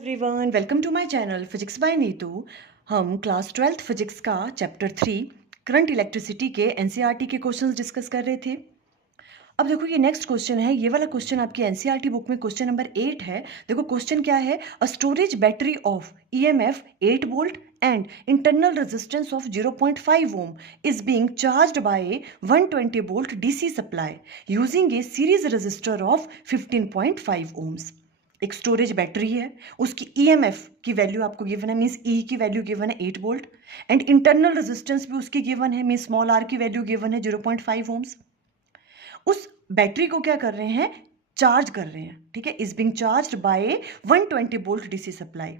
Everyone, welcome to my channel physics by Neetu. हम class 12th physics का chapter 3 current electricity के NCERT के questions discuss कर रहे थे। अब देखो ये नेक्स्ट क्वेश्चन है। ये वाला क्वेश्चन आपकी एनसीईआरटी बुक में क्वेश्चन नंबर 8 है। देखो क्वेश्चन क्या है, a storage battery of EMF 8 volt and internal resistance of 0.5 ohm is being charged by a 120 volt DC supply using a series resistor of 15.5 ohms। एक storage battery है, उसकी EMF की value आपको given है, means ई की value given है 8 volt and internal resistance भी उसकी गिवन है, मींस स्मॉल आर की वैल्यू गिवन है 0.5 ओम्स। उस बैटरी को क्या कर रहे हैं, चार्ज कर रहे हैं। ठीक है, is being charged bye 120 volt DC supply.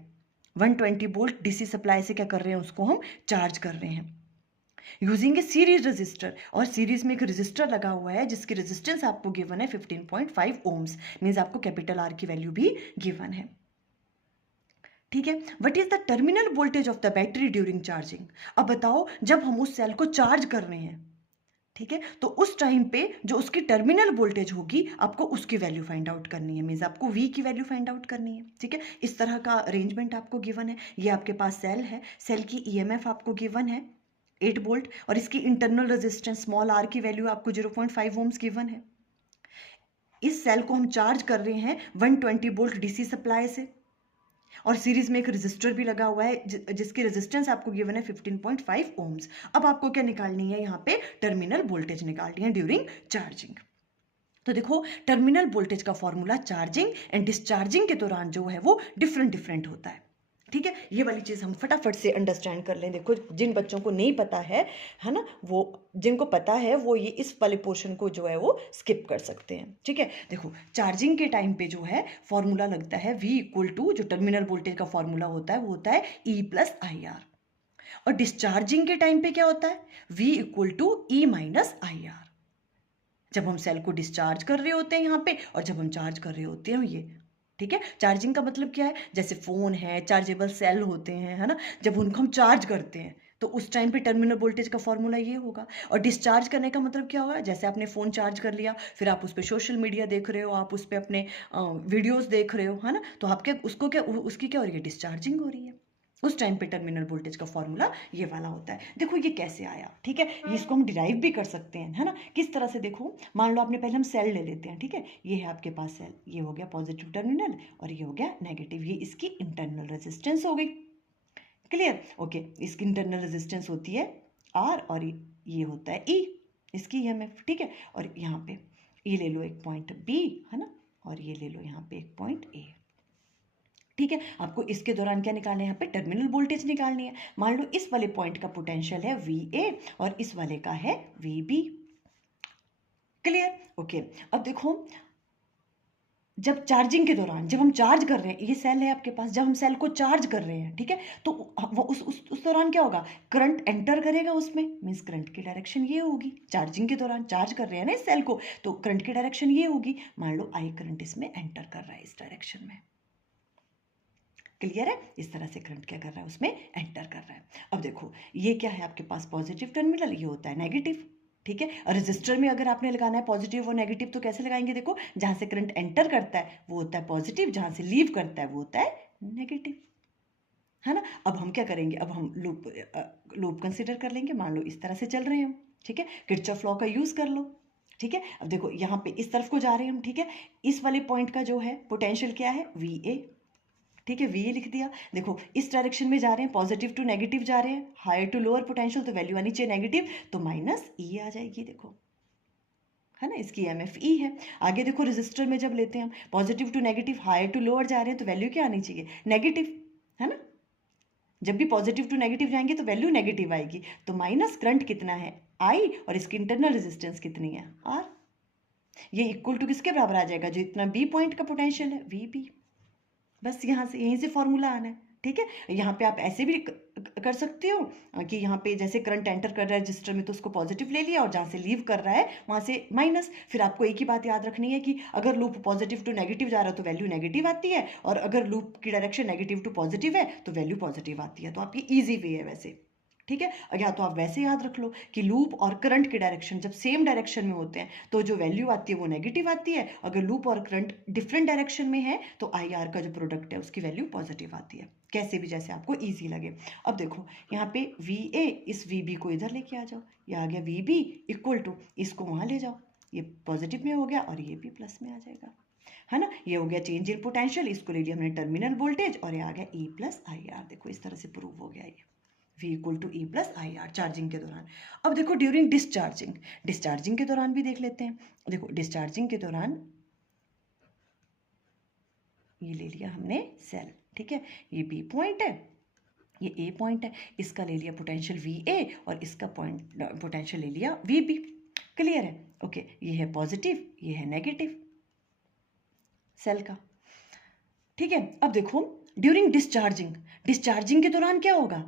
120 volt DC supply से क्या कर रहे हैं, उसको हम चार्ज कर रहे हैं यूजिंग ए सीरीज रजिस्टर। और सीरीज में एक रजिस्टर लगा हुआ है जिसकी रेजिस्टेंस आपको गिवन है 15.5 ओम्स, मींस आपको कैपिटल आर की वैल्यू भी गिवन है। ठीक है, what is the terminal voltage of the battery during charging. अब बताओ, जब हम उस सेल को चार्ज कर रहे हैं, ठीक है, तो उस टाइम पे जो उसकी टर्मिनल वोल्टेज होगी आपको उसकी वैल्यू फाइंड आउट करनी है, मींस आपको V की वैल्यू फाइंड आउट करनी है। ठीक है, इस तरह का अरेंजमेंट आपको गिवन है। ये आपके पास सेल है, सेल की ईएमएफ आपको गिवन है 8 वोल्ट और इसकी इंटरनल रेजिस्टेंस स्मॉल आर की वैल्यू आपको 0.5 ओम्स गिवन है। इस सेल को हम चार्ज कर रहे हैं 120 वोल्ट डीसी सप्लाई से और सीरीज में एक रेजिस्टर भी लगा हुआ है जिसकी रेजिस्टेंस आपको गिवन है 15.5 ओम्स। अब आपको क्या निकालनी है, यहाँ पे टर्मिनल वोल्टेज निकालनी है ड्यूरिंग चार्जिंग। तो देखो, टर्मिनल वोल्टेज का फॉर्मूला चार्जिंग एंड डिस्चार्जिंग के दौरान जो है वो डिफरेंट डिफरेंट होता है। ठीक है, ये वाली चीज़ हम फटाफट से अंडरस्टैंड कर लें। देखो, जिन बच्चों को नहीं पता है ना, वो जिनको पता है वो ये इस वाले पोर्शन को जो है वो स्किप कर सकते हैं। ठीक है, देखो चार्जिंग के टाइम पे जो है फॉर्मूला लगता है V इक्वल टू, जो टर्मिनल वोल्टेज का फॉर्मूला होता है वो होता है E प्लस IR। और डिस्चार्जिंग के टाइम पे क्या होता है, V equal to E minus IR। जब हम सेल को डिस्चार्ज कर रहे होते हैं यहाँ पे और जब हम चार्ज कर रहे होते हैं ये। ठीक है, चार्जिंग का मतलब क्या है, जैसे फोन है, चार्जेबल सेल होते हैं, है ना, जब उनको हम चार्ज करते हैं तो उस टाइम पे टर्मिनल वोल्टेज का फॉर्मूला ये होगा। और डिस्चार्ज करने का मतलब क्या होगा, जैसे आपने फ़ोन चार्ज कर लिया, फिर आप उस पर सोशल मीडिया देख रहे हो, आप उस पर अपने वीडियोस देख रहे हो, है ना, तो आपके उसको क्या, उसकी क्या हो रही है, डिस्चार्जिंग हो रही है। उस टाइम पे टर्मिनल वोल्टेज का फॉर्मूला ये वाला होता है। देखो ये कैसे आया, ठीक है, ये इसको हम डिराइव भी कर सकते हैं, है ना, किस तरह से। देखो मान लो आपने पहले हम सेल ले लेते हैं। ठीक है, ये है आपके पास सेल, ये हो गया पॉजिटिव टर्मिनल और ये हो गया नेगेटिव, ये इसकी इंटरनल रेजिस्टेंस हो गई। क्लियर, ओके, इसकी इंटरनल रेजिस्टेंस होती है R और ये होता है E, इसकी EMF। ठीक है, और यहाँ पे ये ले लो एक पॉइंट B, है ना, और ये ले लो यहाँ पे एक पॉइंट A। ठीक है, आपको इसके दौरान क्या निकालना है, यहाँ पे टर्मिनल वोल्टेज निकालनी है। मान लो इस वाले पॉइंट का पोटेंशियल है VA और इस वाले का है VB। Clear, okay. अब देखो, जब चार्जिंग के दौरान, जब हम चार्ज कर रहे हैं, ये सेल है आपके पास, जब हम सेल को चार्ज कर रहे हैं, ठीक है, तो वो उस दौरान क्या होगा, करंट एंटर करेगा उसमें, मीन्स करंट की डायरेक्शन ये होगी। चार्जिंग के दौरान चार्ज कर रहे हैं ना इस सेल को, तो करंट की डायरेक्शन ये होगी। मान लो आई करंट इसमें एंटर कर रहा है इस डायरेक्शन में। क्लियर है, इस तरह से करंट क्या कर रहा है, उसमें एंटर कर रहा है। अब देखो ये क्या है आपके पास, पॉजिटिव टर्मिनल, ये होता है नेगेटिव। ठीक है, और रजिस्टर में अगर आपने लगाना है पॉजिटिव और नेगेटिव तो कैसे लगाएंगे, देखो जहां से करंट एंटर करता है वो होता है पॉजिटिव, जहां से लीव करता है वो होता है नेगेटिव, है ना। अब हम क्या करेंगे, अब हम लूप कंसिडर कर लेंगे। मान लो इस तरह से चल रहे हैं हम, ठीक है, किरचॉफ लॉ का यूज कर लो। ठीक है, अब देखो यहाँ पे इस तरफ को जा रहे हैं हम। ठीक है, इस वाले पॉइंट का जो है पोटेंशियल क्या है, VA। ठीक है, VA लिख दिया। देखो इस डायरेक्शन में जा रहे हैं, पॉजिटिव टू नेगेटिव जा रहे हैं, हायर टू लोअर पोटेंशियल, तो वैल्यू आनी चाहिए नेगेटिव, तो माइनस E आ जाएगी। देखो, है ना, इसकी EMF E है। आगे देखो रजिस्टर में जब लेते हैं हम, positive to negative, higher to lower जा रहे हैं, तो वैल्यू क्या आनी चाहिए, नेगेटिव, है ना। जब भी पॉजिटिव टू नेगेटिव जाएंगे तो वैल्यू नेगेटिव आएगी, तो माइनस करंट कितना है I और इसकी इंटरनल रेजिस्टेंस कितनी है R। ये इक्वल टू किसके बराबर आ जाएगा, जो इतना B पॉइंट का पोटेंशियल है VB। बस यहाँ से, यहीं से फॉर्मूला आना है। ठीक है, यहाँ पे आप ऐसे भी कर सकते हो कि यहाँ पे जैसे करंट एंटर कर रहा है रजिस्टर में तो उसको पॉजिटिव ले लिया और जहाँ से लीव कर रहा है वहाँ से माइनस। फिर आपको एक ही बात याद रखनी है कि अगर लूप पॉजिटिव टू नेगेटिव जा रहा है तो वैल्यू नेगेटिव आती है, और अगर लूप की डायरेक्शन नेगेटिव टू पॉजिटिव है तो वैल्यू पॉजिटिव आती है। तो आपकी ईजी वे है वैसे। ठीक है। और या तो आप वैसे याद रख लो कि लूप और करंट के डायरेक्शन जब सेम डायरेक्शन में होते हैं तो जो वैल्यू आती है वो नेगेटिव आती है, अगर लूप और करंट डिफरेंट डायरेक्शन में है तो आई आर का जो प्रोडक्ट है उसकी वैल्यू पॉजिटिव आती है। कैसे भी जैसे आपको ईजी लगे। अब देखो यहाँ पे वी ए, इस वी बी को इधर लेके आ जाओ, ये आ गया वी बी इक्वल टू, इसको वहाँ ले जाओ, ये पॉजिटिव में हो गया और ये भी प्लस में आ जाएगा, है ना। ये हो गया चेंज इन पोटेंशियल, इसको ले लिया हमने टर्मिनल वोल्टेज और ये आ गया ई प्लस आई आर। देखो इस तरह से प्रूव हो गया ये V equal to E plus I R charging के दौरान। अब देखो ड्यूरिंग डिस्चार्जिंग, डिस्चार्जिंग के दौरान भी देख लेते हैं। देखो डिस्चार्जिंग के दौरान ये ले लिया हमने सेल, ठीक है, ये बी पॉइंट है, ये ए पॉइंट है, इसका ले लिया पोटेंशियल वी ए और इसका पॉइंट पोटेंशियल ले लिया वी बी। क्लियर है? ओके, ये है पॉजिटिव, ये है नेगेटिव सेल का, ठीक है। अब देखो ड्यूरिंग डिस्चार्जिंग, डिस्चार्जिंग के दौरान क्या होगा,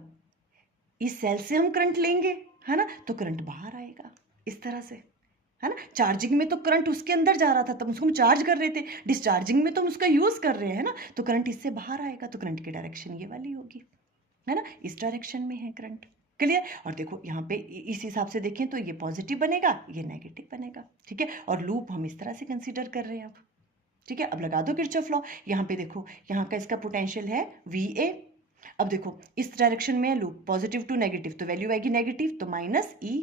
इस सेल से हम करंट लेंगे, है ना, तो करंट बाहर आएगा इस तरह से, है ना। चार्जिंग में तो करंट उसके अंदर जा रहा था, तब उसको हम चार्ज कर रहे थे, डिस्चार्जिंग में तो हम उसका यूज कर रहे हैं ना, तो करंट इससे बाहर आएगा, तो करंट की डायरेक्शन ये वाली होगी, है ना, इस डायरेक्शन में है करंट। क्लियर? और देखो यहाँ पे इस हिसाब से देखें तो ये पॉजिटिव बनेगा, ये नेगेटिव बनेगा, ठीक है। और लूप हम इस तरह से कंसीडर कर रहे हैं अब, ठीक है। अब लगा दो किरचॉफ लॉ। यहाँ पे देखो यहाँ का इसका पोटेंशियल है वी ए, अब देखो इस डायरेक्शन में लूप पॉजिटिव टू नेगेटिव तो वैल्यू आएगी नेगेटिव, तो माइनस ई,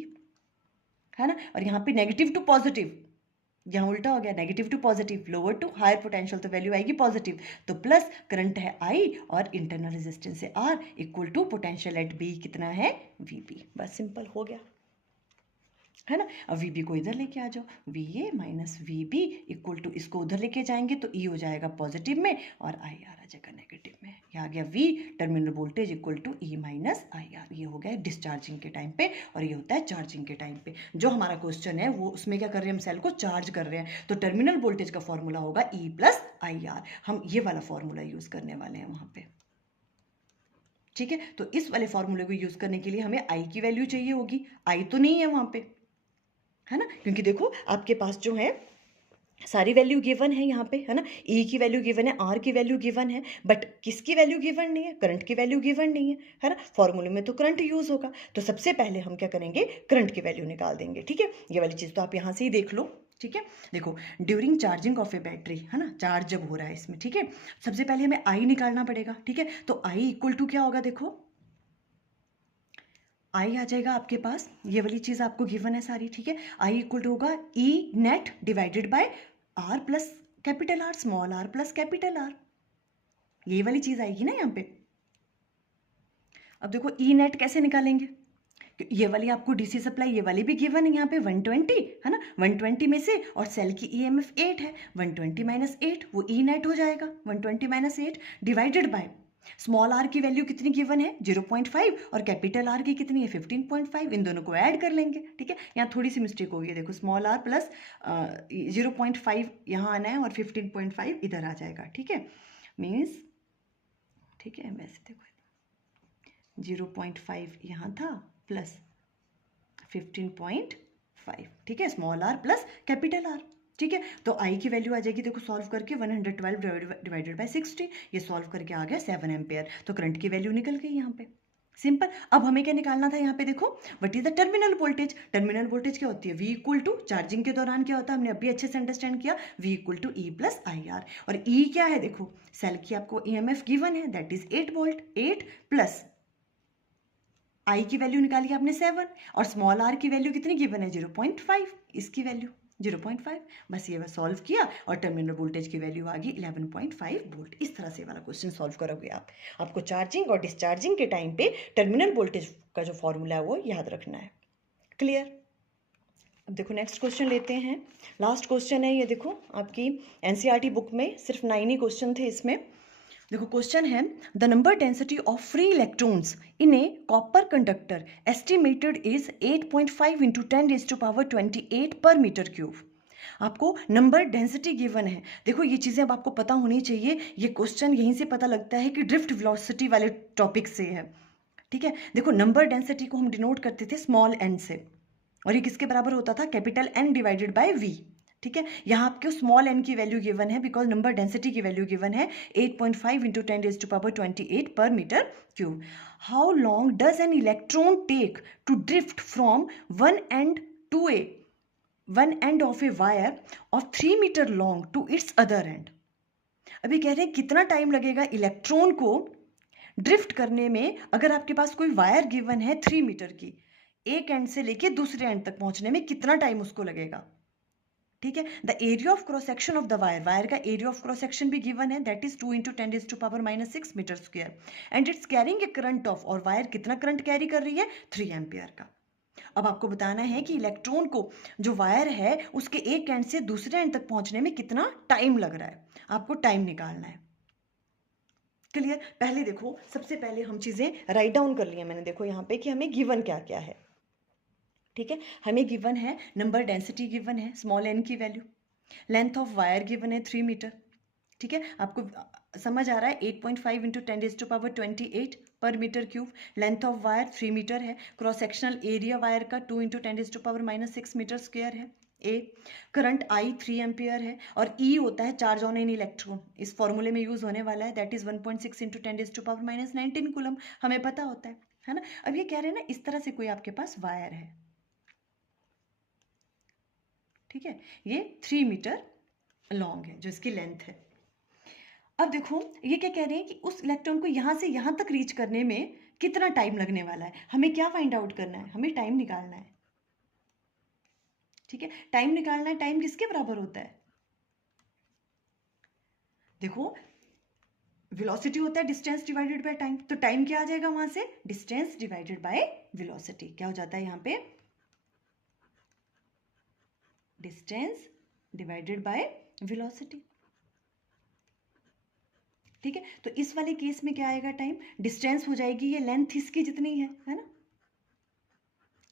है ना। और यहाँ पे नेगेटिव टू पॉजिटिव, यहाँ उल्टा हो गया, negative to positive, lower to higher potential तो वैल्यू आएगी पॉजिटिव, तो प्लस करंट है आई और इंटरनल रेजिस्टेंस है R equal to potential at B कितना है वी बी। बस सिंपल हो गया, है ना। अब वी बी को इधर लेके आ जाओ, V A minus V B equal to, इसको उधर लेके जाएंगे तो ई हो जाएगा पॉजिटिव में और आई आर आ जाएगा नेगेटिव में। ये आ गया V terminal voltage equal to E minus I R. ये हो गया डिस्चार्जिंग के टाइम पे और ये होता है चार्जिंग के टाइम पे। जो हमारा क्वेश्चन है वो उसमें क्या कर रहे हैं, हम सेल को चार्ज कर रहे हैं, तो टर्मिनल वोल्टेज का फॉर्मूला होगा ई प्लस आई आर। हम ये वाला फॉर्मूला यूज करने वाले हैं वहां पे, ठीक है। तो इस वाले फॉर्मूले को यूज करने के लिए हमें आई की वैल्यू चाहिए होगी, आई तो नहीं है वहां पे, है ना, क्योंकि देखो आपके पास जो है सारी वैल्यू गिवन है यहाँ पे, है ना। ई की वैल्यू गिवन है, आर की वैल्यू गिवन है, बट किसकी वैल्यू गिवन नहीं है, करंट की वैल्यू गिवन नहीं है ना। फॉर्मूले में तो करंट यूज होगा, तो सबसे पहले हम क्या करेंगे, करंट की वैल्यू निकाल देंगे, ठीक है। ये वाली चीज़ तो आप यहाँ से ही देख लो, ठीक है। देखो during charging of A battery, है ना, चार्ज जब हो रहा है इसमें, ठीक है, सबसे पहले हमें आई निकालना पड़ेगा, ठीक है। तो आई इक्वल टू क्या होगा, देखो आई आ जाएगा आपके पास, ये वाली चीज़ आपको गिवन है सारी, ठीक है। आई इक्वल टू होगा E net divided by R plus capital R, small R plus capital R, ये वाली चीज़ आएगी ना यहाँ पे। अब देखो ई नेट कैसे निकालेंगे, ये वाली आपको डीसी सप्लाई ये वाली भी गिवन है यहाँ पे 120, है ना, 120 में से और सेल की ईएमएफ 8 है, 120 माइनस 8 वो ई नेट हो जाएगा, 120 minus 8 divided by small R की वैल्यू कितनी गिवन है 0.5 और कैपिटल आर की कितनी है 15.5, इन दोनों को ऐड कर लेंगे, ठीक है। यहाँ थोड़ी सी मिस्टेक हो गई है, देखो स्मॉल आर प्लस 0.5 यहाँ आना है और 15.5 इधर आ जाएगा, ठीक है, मीन्स, ठीक है, वैसे देखो 0.5 यहाँ था प्लस 15.5, ठीक है, small R plus capital R, ठीक है। तो आई की वैल्यू आ जाएगी, देखो सॉल्व करके 112 डिवाइडेड बाय 60, ये सॉल्व करके आ गया 7 एम्पेयर, तो करंट की वैल्यू निकल गई यहाँ पे, सिंपल। अब हमें क्या निकालना था यहाँ पे, देखो what is the terminal voltage, terminal voltage क्या होती है, V इक्वल टू, चार्जिंग के दौरान क्या होता है हमने अभी अच्छे से अंडरस्टैंड किया, V equal to E plus I R. और E क्या है, देखो सेल की आपको EMF गिवन है that is 8 volt, 8 plus I की वैल्यू निकाली आपने 7 और स्मॉल आर की वैल्यू कितनी गिवन है 0.5, इसकी वैल्यू 0.5, बस ये सॉल्व किया और टर्मिनल वोल्टेज की वैल्यू आ गई 11.5 वोल्ट। इस तरह से वाला क्वेश्चन सॉल्व करोगे आप। आपको चार्जिंग और डिस्चार्जिंग के टाइम पे टर्मिनल वोल्टेज का जो फॉर्मूला है वो याद रखना है। क्लियर? अब देखो नेक्स्ट क्वेश्चन लेते हैं, लास्ट क्वेश्चन है ये, देखो आपकी एनसीईआरटी बुक में सिर्फ 9 ही क्वेश्चन थे इसमें। देखो क्वेश्चन है, the number density of free electrons in A copper conductor estimated is 8.5 into 10⁻28 per metre cube. आपको नंबर डेंसिटी गिवन है। देखो ये चीज़ें अब आपको पता होनी चाहिए, ये क्वेश्चन यहीं से पता लगता है कि ड्रिफ्ट वेलोसिटी वाले टॉपिक से है, ठीक है। देखो नंबर डेंसिटी को हम डिनोट करते थे स्मॉल एन से और ये किसके बराबर होता था, capital N divided by V, ठीक है, यहाँ आपके स्मॉल n की वैल्यू गिवन है बिकॉज नंबर डेंसिटी की वैल्यू गिवन है 8.5 into 10⁻28 per metre cube. How long does an electron take to drift from one end of a wire of 3 metre long to its other end. अभी कह रहे हैं कितना time लगेगा electron को drift करने में, अगर आपके पास कोई वायर गिवन है 3 मीटर की, एक एंड से लेके दूसरे एंड तक पहुंचने में कितना टाइम उसको लगेगा। ठीक है, the area of cross section of the wire का एरिया ऑफ क्रॉस सेक्शन भी गिवन है, that is 2 into 10⁻⁻6 metre square and it's carrying a current of, और वायर कितना करंट कैरी कर रही है 3 एम्पियर का। अब आपको बताना है कि इलेक्ट्रॉन को जो वायर है उसके एक एंड से दूसरे एंड तक पहुंचने में कितना टाइम लग रहा है, आपको टाइम निकालना है। क्लियर? पहले देखो, सबसे पहले हम चीजें राइट डाउन कर लिए मैंने, देखो यहाँ पे कि हमें गिवन क्या क्या है। ठीक है, हमें गिवन है नंबर डेंसिटी गिवन है स्मॉल n की value, length of wire given है 3 मीटर। ठीक है, आपको समझ आ रहा है 8.5 into 10⁻28 per metre cube, length of wire 3 metre है, क्रॉस सेक्शनल एरिया वायर का 2 इंटू 10⁻⁻6 मीटर स्क्वायर है। ए करंट I 3 एम्पियर है, और E होता है चार्ज ऑन एन इलेक्ट्रॉन, इस फॉर्मूले में यूज होने वाला है, दैट इज 1.6 इंटू 10⁻⁻19 कूलम, हमें पता होता है ना। अब ये कह रहे हैं ना इस तरह से कोई आपके पास वायर है, ठीक है, ये 3 मीटर लॉन्ग है जो इसकी लेंथ है। अब देखो ये क्या कह रहे हैं कि उस इलेक्ट्रॉन को यहां से यहां तक रीच करने में कितना टाइम लगने वाला है, हमें क्या फाइंड आउट करना है, हमें टाइम निकालना है। ठीक है, टाइम निकालना है, टाइम किसके बराबर होता है, देखो वेलोसिटी होता है डिस्टेंस डिवाइडेड बाय टाइम, तो टाइम क्या आ जाएगा वहां से, डिस्टेंस डिवाइडेड बाय वेलोसिटी। क्या हो जाता है यहाँ पे, डिस्टेंस डिवाइडेड बाय वेलोसिटी। ठीक है, तो इस वाले केस में क्या आएगा, टाइम डिस्टेंस हो जाएगी ये लेंथ इसकी जितनी है ना,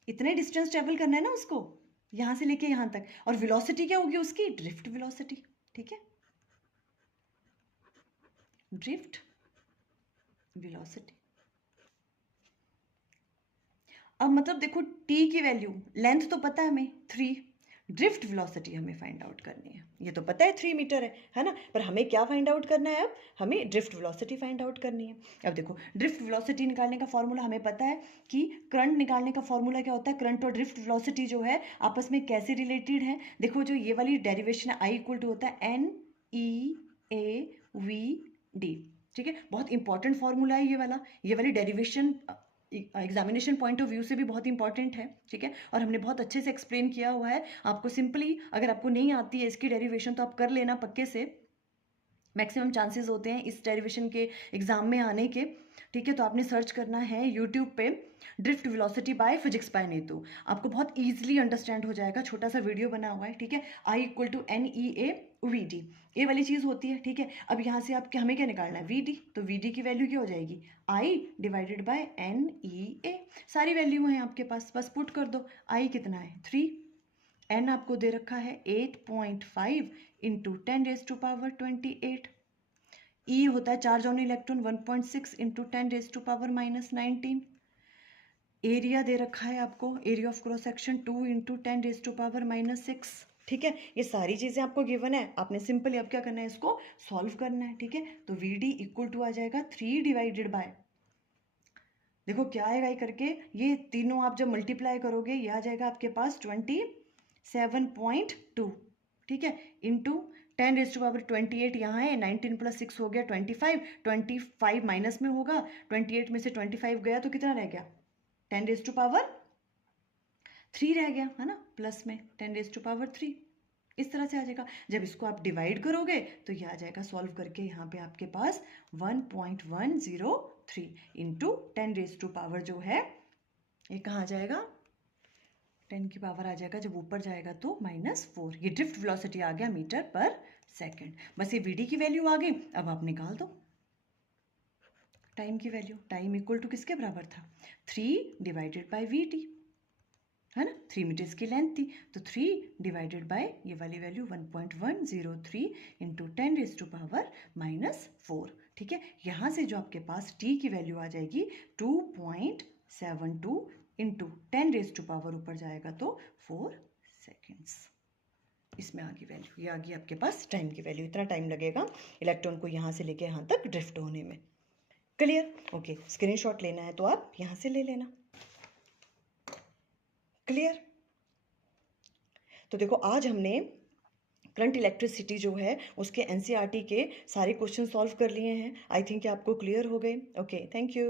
इतने डिस्टेंस ट्रेवल करना है ना उसको यहां से लेके यहां तक, और वेलोसिटी क्या होगी उसकी, ड्रिफ्ट वेलोसिटी। ठीक है, ड्रिफ्ट वेलोसिटी। अब मतलब देखो टी की वैल्यू, लेंथ तो पता है हमें 3, ड्रिफ्ट वेलोसिटी हमें फाइंड आउट करनी है, ये तो पता है 3 मीटर है ना, पर हमें क्या फाइंड आउट करना है, अब हमें ड्रिफ्ट वेलोसिटी फाइंड आउट करनी है। अब देखो ड्रिफ्ट वेलोसिटी निकालने का फॉर्मूला हमें पता है कि करंट निकालने का फॉर्मूला क्या होता है, करंट और ड्रिफ्ट वेलोसिटी जो है आपस में कैसे रिलेटेड है। देखो जो ये वाली डेरिवेशन है I इक्वल टू होता है NEAVD। ठीक है, बहुत इंपॉर्टेंट फॉर्मूला है ये वाली derivation examination point of view से भी बहुत इंपॉर्टेंट है। ठीक है, और हमने बहुत अच्छे से एक्सप्लेन किया हुआ है आपको, सिंपली अगर आपको नहीं आती है इसकी डेरिवेशन तो आप कर लेना पक्के से, मैक्सिमम चांसेस होते हैं इस डेरिवेशन के एग्जाम में आने के। ठीक है, तो आपने सर्च करना है यूट्यूब पे drift velocity bye physics by Neetu, आपको बहुत ईजिली अंडरस्टैंड हो जाएगा, छोटा सा वीडियो बना हुआ है। ठीक है, I इक्वल टू NEAVD ये वाली चीज़ होती है। ठीक है, अब यहाँ से आप हमें क्या निकालना है, VD, तो VD की वैल्यू क्या हो जाएगी, I डिवाइडेड बाय NEA, सारी वैल्यू है आपके पास, बस पुट कर दो। I कितना है 3, N आपको दे रखा है 8.5 इंटू 10⁻28, E होता है charge on electron 1.6 into 10⁻⁻19, area दे रखा है आपको, area of cross section 2 into 10⁻⁻6। ठीक है, ये सारी चीजें आपको गिवन है, आपने सिंपली अब क्या करना है, इसको सॉल्व करना है। ठीक है, तो VD इक्वल टू आ जाएगा 3 डिवाइडेड बाय, देखो क्या आएगा ये करके, ये तीनों आप जब मल्टीप्लाई करोगे ये आ जाएगा आपके पास 27.2। ठीक है, इंटू 10⁻28 यहाँ है, 19 + 6 हो गया 25, 25 माइनस में होगा, 28 में से 25 गया तो कितना रह गया, 10⁻3 रह गया है ना, प्लस में 10⁻3, इस तरह से आ जाएगा। जब इसको आप डिवाइड करोगे तो ये आ जाएगा, सॉल्व करके यहाँ पे आपके पास 1.103 इंटू 10⁻, जो है ये कहाँ आ जाएगा, 10 की पावर आ जाएगा जब ऊपर जाएगा तो -4, ये ड्रिफ्ट वेलोसिटी आ गया मीटर पर सेकंड। बस ये VD की वैल्यू आ गई, अब आप निकाल दो टाइम की वैल्यू, टाइम इक्वल टू किसके बराबर था, 3 डिवाइडेड बाय VD, है ना, 3 मीटर्स की लेंथ थी, तो 3 डिवाइडेड बाय ये वाली वैल्यू 1.103 इंटू 10⁻⁻4। ठीक है, यहाँ से जो आपके पास T की वैल्यू आ जाएगी 2.72 इंटू 10⁻, ऊपर जाएगा तो 4 सेकेंड्स। इसमें आ गई वैल्यू, ये आ गई आपके पास टाइम की वैल्यू। इतना टाइम लगेगा इलेक्ट्रॉन को यहाँ से लेके यहाँ तक ड्रिफ्ट होने में। क्लियर? ओके, स्क्रीनशॉट लेना है तो आप यहाँ से ले लेना। क्लियर? तो देखो आज हमने करंट इलेक्ट्रिसिटी जो है उसके एनसीईआरटी के सारे क्वेश्चन सॉल्व कर लिए हैं। आई थिंक आपको क्लियर हो गए। Okay, thank you.